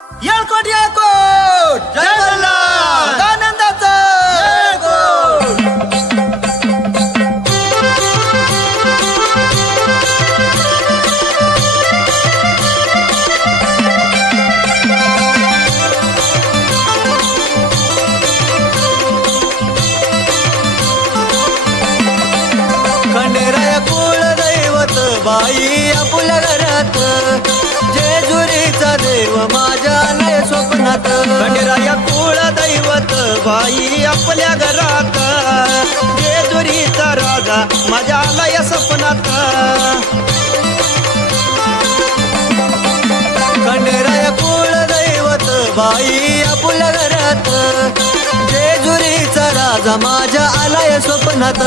येळकोट येळकोट जय मल्हार आनंदाचा खंडेराया कुळ दैवत बाई आपुल्या घरात जेजुरीचा देव माझ्या आलाय स्वप्नात खंडेराया कुळ दैवत बाई आपल्या घरात जेजुरीचा राजा माझ्या आलाय स्वप्नात खंडेराया कुळ दैवत बाई आपुल्या घरात जेजुरीचा राजा माझ्या आलाय स्वप्नात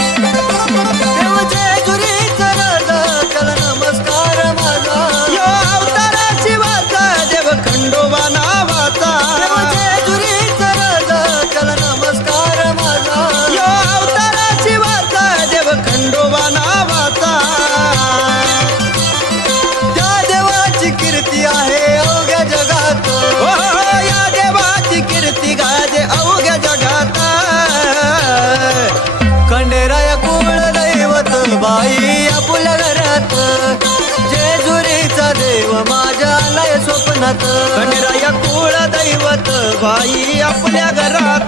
देव जेजुरीचा राजा त्याला नमस्कार माझा यो अवताराची वाचा देव खंडोबा नावाचा देव जेजुरीचा राजा त्याला नमस्कार माझा यो अवताराची वाचा देव खंडोबा नावाचा त्या देवाची कीर्ती आहे अवघ्या जगात हो या देवाची कीर्ती गाजे अवघ्या जगात खंडेराया कुळ दैवत बाई आपुल्या घरात जेजुरीचा देव माझ्या आलाय स्वप्नात खंडेराया कुळ दैवत बाई आपल्या घरात